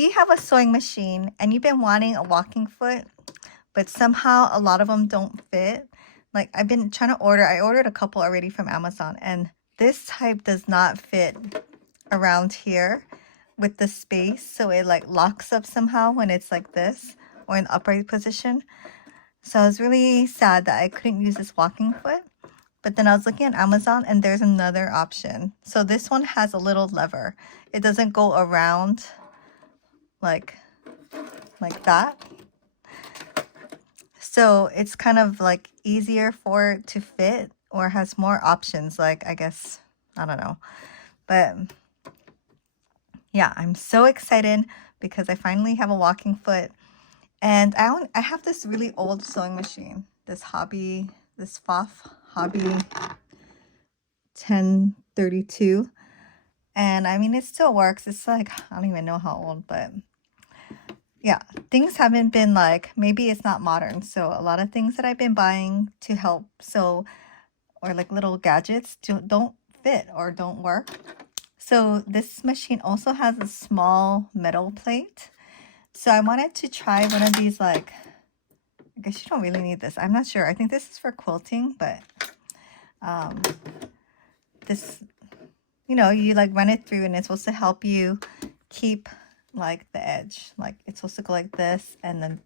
you have a sewing machine and you've been wanting a walking foot, but somehow a lot of them don't fit, like I've been trying to order, I ordered a couple already from Amazon, and this type does not fit around here with the space, so it like locks up somehow when it's like this or in upright position. So I was really sad that I couldn't use this walking foot. But then I was looking at Amazon and there's another option. So this one has a little lever. It doesn't go around like that. So it's kind of like easier for it to fit, or has more options, like I guess, I don't know. But yeah, I'm so excited because I finally have a walking foot. And I have this really old sewing machine, this Pfaff Hobby 1032. And I mean, it still works. It's like, I don't even know how old, but yeah, things haven't been like, maybe it's not modern. So a lot of things that I've been buying to help sew, or like little gadgets, don't fit or don't work. So this machine also has a small metal plate. So I wanted to try one of these, like, I guess you don't really need this. I'm not sure. I think this is for quilting, but this, you know, you like run it through and it's supposed to help you keep like the edge. Like it's supposed to go like this, and then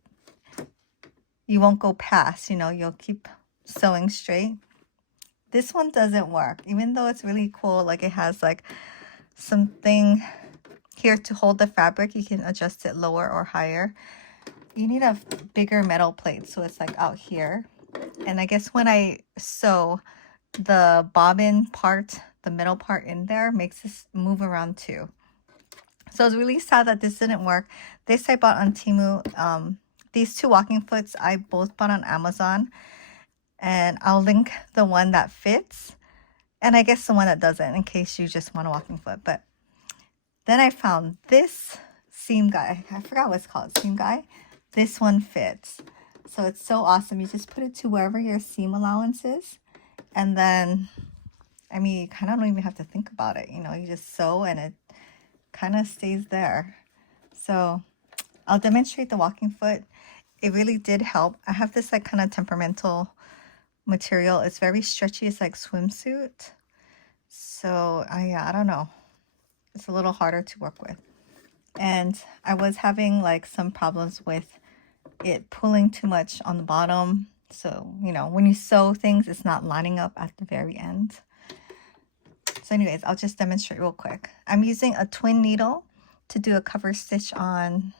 you won't go past, you know, you'll keep sewing straight. This one doesn't work, even though it's really cool. Like it has like something here to hold the fabric. You can adjust it lower or higher. You need a bigger metal plate, so it's like out here. And I guess when I sew, the bobbin part, the middle part in there, makes this move around too. So I was really sad that this didn't work. This I bought on Temu. These two walking foots I both bought on Amazon. And I'll link the one that fits, and I guess the one that doesn't, in case you just want a walking foot. But then I found this seam guy. I forgot what it's called, seam guy. This one fits. So it's so awesome. You just put it to wherever your seam allowance is. And then, I mean, you kind of don't even have to think about it. You know, you just sew and it kind of stays there. So I'll demonstrate the walking foot. It really did help. I have this like kind of temperamental material. It's very stretchy. It's like swimsuit. So I don't know. It's a little harder to work with. And I was having like some problems with it pulling too much on the bottom. So, you know, when you sew things, it's not lining up at the very end. So anyways, I'll just demonstrate real quick. I'm using a twin needle to do a cover stitch on,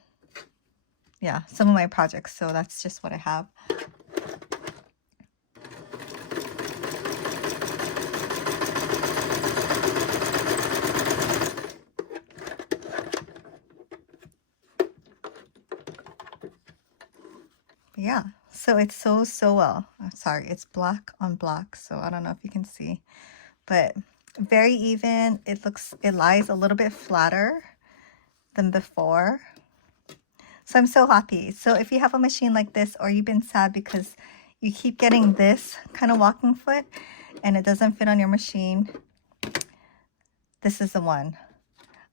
yeah, some of my projects. So that's just what I have. Yeah, so it sews so well. I'm sorry, it's black on black, so I don't know if you can see, but very even. It lies a little bit flatter than before. So I'm so happy. So if you have a machine like this, or you've been sad because you keep getting this kind of walking foot and it doesn't fit on your machine, this is the one.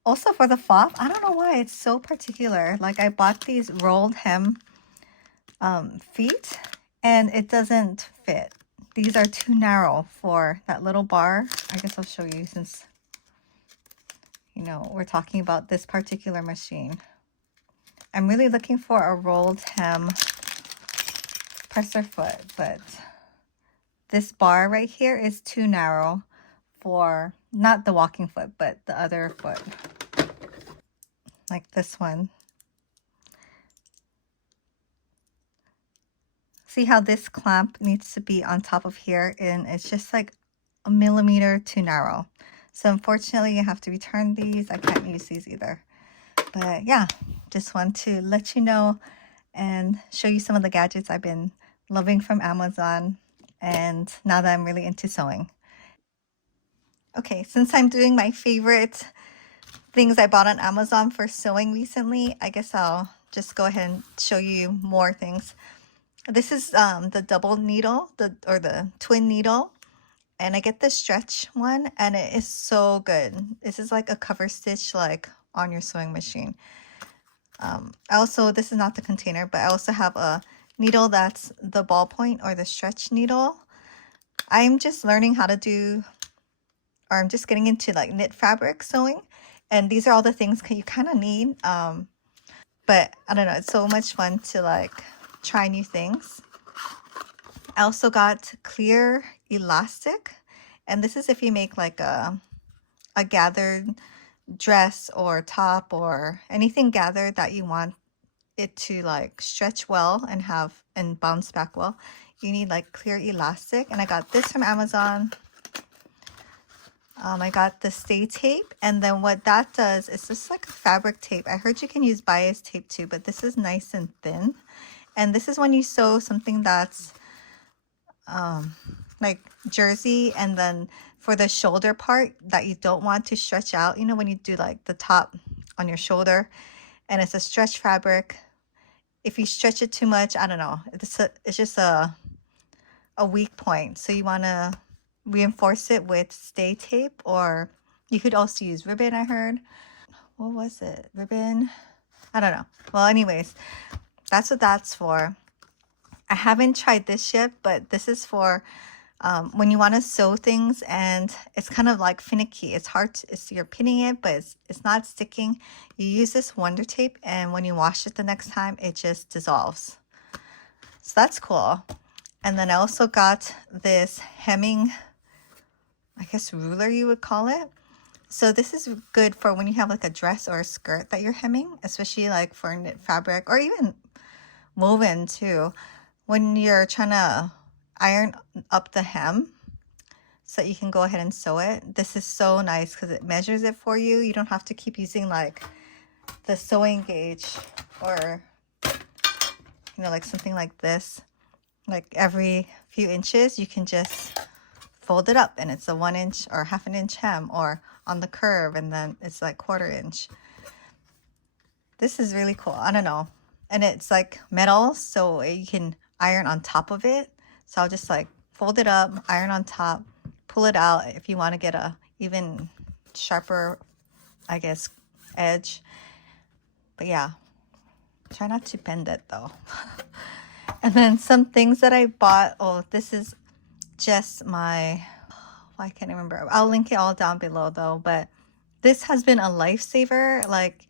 Also for the Pfaff, I don't know why it's so particular. Like I bought these rolled hem feet and it doesn't fit. These are too narrow for that little bar. I guess I'll show you, since you know we're talking about this particular machine. I'm really looking for a rolled hem presser foot, but this bar right here is too narrow for not the walking foot, but the other foot, like this one. See how this clamp needs to be on top of here, and it's just like a millimeter too narrow. So unfortunately, I have to return these. I can't use these either. But yeah, just want to let you know and show you some of the gadgets I've been loving from Amazon, and now that I'm really into sewing. Okay, since I'm doing my favorite things I bought on Amazon for sewing recently, I guess I'll just go ahead and show you more things. This is the double needle, or the twin needle, and I get the stretch one, and it is so good. This is like a cover stitch, like on your sewing machine. Also, this is not the container, but I also have a needle that's the ballpoint or the stretch needle. I'm just learning how to do, or I'm just getting into like knit fabric sewing, and these are all the things you kind of need. But I don't know, it's so much fun to like try new things. I also got clear elastic, and this is if you make like a gathered dress or top or anything gathered that you want it to like stretch well and have and bounce back well. You need like clear elastic, and I got this from Amazon. I got the stay tape, and then what that does is just like fabric tape. I heard you can use bias tape too, but this is nice and thin. And this is when you sew something that's like jersey, and then for the shoulder part that you don't want to stretch out, you know, when you do like the top on your shoulder and it's a stretch fabric, if you stretch it too much, I don't know, it's just a weak point. So you want to reinforce it with stay tape, or you could also use ribbon. I heard, what was it, ribbon, I don't know. Well, anyways, that's what that's for. I haven't tried this yet, but this is for when you want to sew things and it's kind of like finicky. It's hard to, you're pinning it, but it's not sticking. You use this Wonder Tape, and when you wash it the next time, it just dissolves. So that's cool. And then I also got this hemming, I guess ruler you would call it. So this is good for when you have like a dress or a skirt that you're hemming, especially like for knit fabric or even woven too. When you're trying to iron up the hem so that you can go ahead and sew it, this is so nice because it measures it for you. You don't have to keep using like the sewing gauge or, you know, like something like this. Like every few inches, you can just fold it up and it's a 1 inch or half an inch hem, or on the curve, and then it's like 1/4 inch. This is really cool. I don't know. And it's like metal, so you can iron on top of it. So I'll just like fold it up, iron on top, pull it out if you want to get a even sharper, I guess, edge. But yeah, try not to bend it though. And then some things that I bought. Oh, this is just my, I can't remember. I'll link it all down below though. But this has been a lifesaver. Like,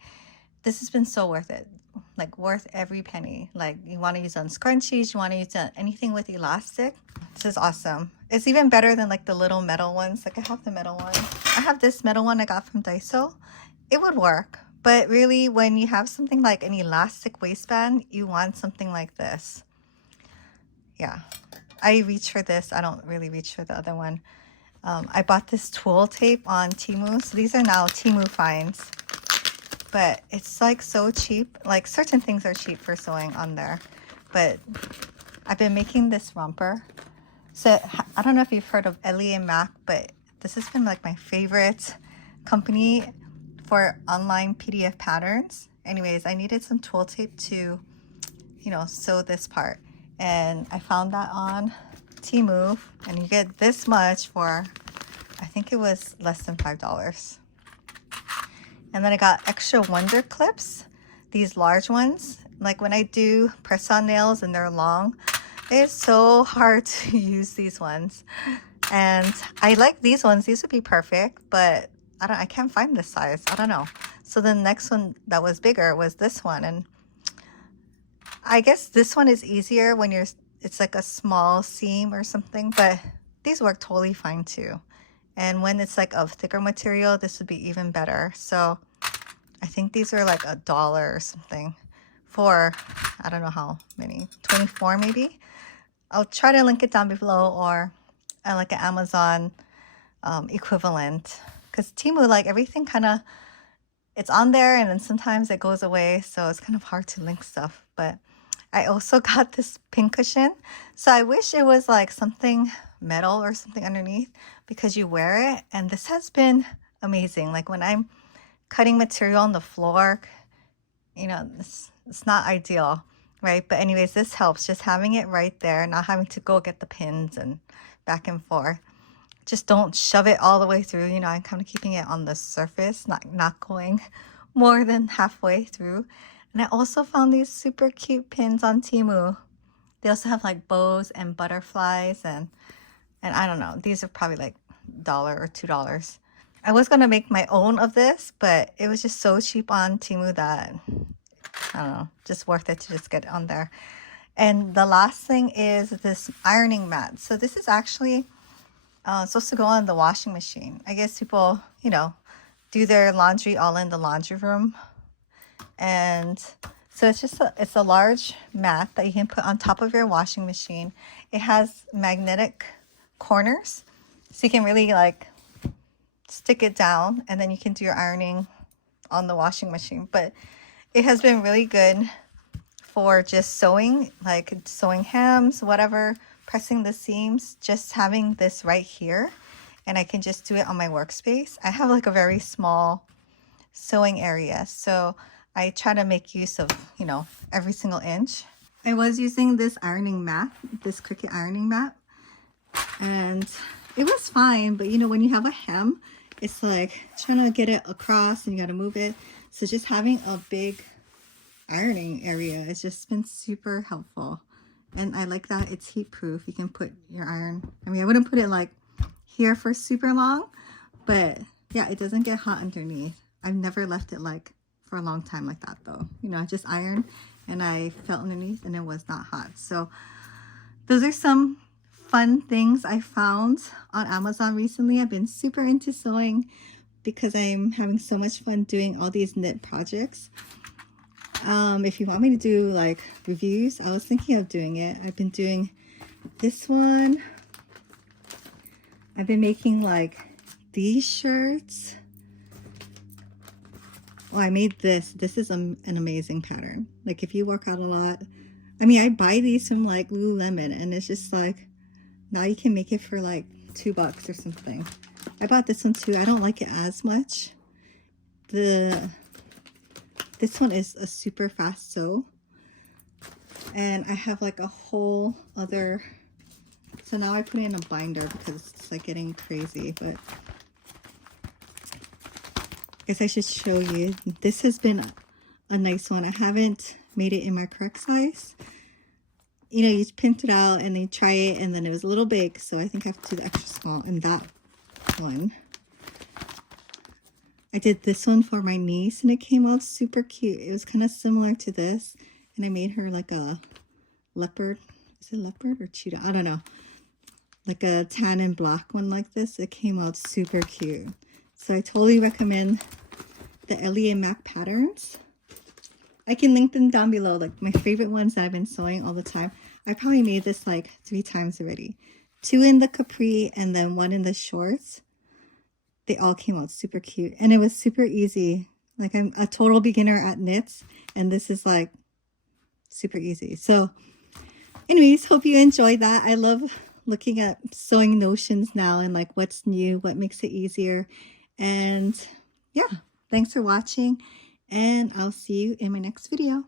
this has been so worth it. Like, worth every penny. Like, you want to use it on scrunchies, you want to use it on anything with elastic. This is awesome. It's even better than like the little metal ones. Like, I have the metal one. I have this metal one I got from Daiso. It would work. But really, when you have something like an elastic waistband, you want something like this. Yeah, I reach for this. I don't really reach for the other one. I bought this twill tape on Temu. So these are now Temu finds. But it's like so cheap. Like, certain things are cheap for sewing on there. But I've been making this romper. So I don't know if you've heard of Ellie and Mac, but this has been like my favorite company for online PDF patterns. Anyways, I needed some twill tape to, you know, sew this part. And I found that on Temu, and you get this much for, I think it was less than $5. And then I got extra Wonder clips, these large ones. Like, when I do press-on nails and they're long, it's so hard to use these ones. And I like these ones. These would be perfect, but I can't find this size. I don't know. So the next one that was bigger was this one, and I guess this one is easier when it's like a small seam or something, but these work totally fine too. And when it's like of thicker material, this would be even better. So I think these are like $1 or something for, I don't know how many, 24 maybe. I'll try to link it down below, or like an Amazon equivalent, because Temu, like, everything kind of, it's on there and then sometimes it goes away, so it's kind of hard to link stuff. But I also got this pin cushion. So I wish it was like something metal or something underneath, because you wear it, and this has been amazing. Like, when I'm cutting material on the floor, you know, it's not ideal, right? But anyways, this helps, just having it right there, not having to go get the pins and back and forth. Just don't shove it all the way through. You know, I'm kind of keeping it on the surface, not going more than halfway through. And I also found these super cute pins on Temu. They also have like bows and butterflies and I don't know. These are probably like $1 or $2. I was gonna make my own of this, but it was just so cheap on Temu that I don't know, just worth it to just get it on there. And the last thing is this ironing mat. So this is actually supposed to go on the washing machine. I guess people, you know, do their laundry all in the laundry room. And so it's just it's a large mat that you can put on top of your washing machine. It has magnetic corners, so you can really like stick it down and then you can do your ironing on the washing machine. But it has been really good for just sewing, like sewing hems, whatever, pressing the seams, just having this right here. And I can just do it on my workspace. I have like a very small sewing area, so I try to make use of, you know, every single inch. I was using this ironing mat, this Cricut ironing mat, and it was fine, but you know, when you have a hem, it's like trying to get it across and you got to move it. So just having a big ironing area has just been super helpful. And I like that it's heat proof. You can put your iron, I mean, I wouldn't put it like here for super long, but yeah, it doesn't get hot underneath. I've never left it like for a long time like that though. You know, I just ironed and I felt underneath and it was not hot. So those are some fun things I found on Amazon recently. I've been super into sewing because I'm having so much fun doing all these knit projects. If you want me to do like reviews, I was thinking of doing it. I've been doing this one. I've been making like these shirts. Oh, I made this. This is an amazing pattern. Like if you work out a lot, I mean, I buy these from like Lululemon and it's just like, now you can make it for like $2 or something. I bought this one too. I don't like it as much. This one is a super fast sew. And I have like a whole other, so now I put it in a binder because it's like getting crazy, but I guess I should show you. This has been a nice one. I haven't made it in my correct size. You know, you print it out and then try it and then it was a little big, so I think I have to do the extra small. And that one, I did this one for my niece and it came out super cute. It was kind of similar to this and I made her like a leopard. Is it leopard or cheetah? I don't know. Like a tan and black one like this. It came out super cute. So I totally recommend the Ellie and Mac patterns. I can link them down below, like my favorite ones that I've been sewing all the time. I probably made this like 3 times already. 2 in the capri and then 1 in the shorts. They all came out super cute and it was super easy. Like I'm a total beginner at knits and this is like super easy. So anyways, hope you enjoyed that. I love looking at sewing notions now and like what's new, what makes it easier. And yeah, thanks for watching and I'll see you in my next video.